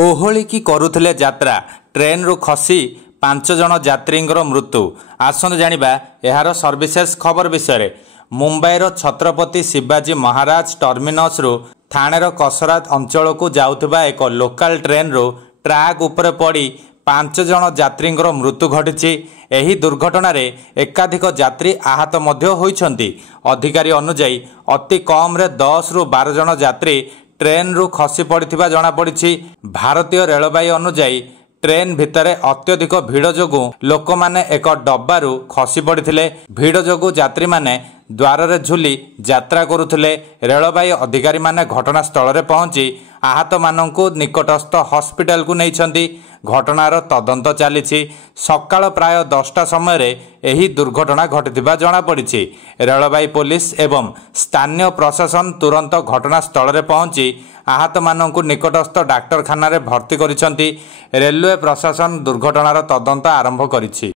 ओहोलिकी करुथिले यात्रा ट्रेन रु खसी 5 जन यात्रींकर मृत्यु। आसनु जानिबा एहार सर्विसेस खबर विषय। मुंबईर छत्रपति शिवाजी महाराज टर्मिनस रु थाणेर कसरात अंचल को जाउथिबा एक लोकल ट्रेन रु ट्रैक उपरे पड़ी 5 जन यात्रींकर मृत्यु घटी। एही दुर्घटना रे एकाधिक यात्री आहत मध्य होइछन्ति। अधिकारी अनुसार अति कम रे 10 रु 12 जन यात्री ट्रेन रु खसी पड़िथिबा जणा पड़िछि। भारतीय रेलबाई अनुसार ट्रेन भितरे अत्यधिक भीड़ जोगु लोक माने एक डब्बारू खसी पड़िथिले। भीड़ जोगु यात्री माने द्वार रे झुली यात्रा करुथिले। रेलबाई अधिकारी माने घटनास्थल रे पहुंची आहत माननकु निकटस्थ हॉस्पिटल को नैछन्ति। घटनार तदंत चलीछि। सकाळ प्राय 10टा समय रे एही दुर्घटना घटिथिबा जणा पड़िछि। रेलबाई पुलिस एवं स्थानीय प्रशासन तुरंत घटनास्थल रे पहुंची आहत माननकु निकटस्थ डाक्तरखाना रे भर्ती करिसन्ति। रेलवे प्रशासन दुर्घटनार तदंत आरंभ करिछि।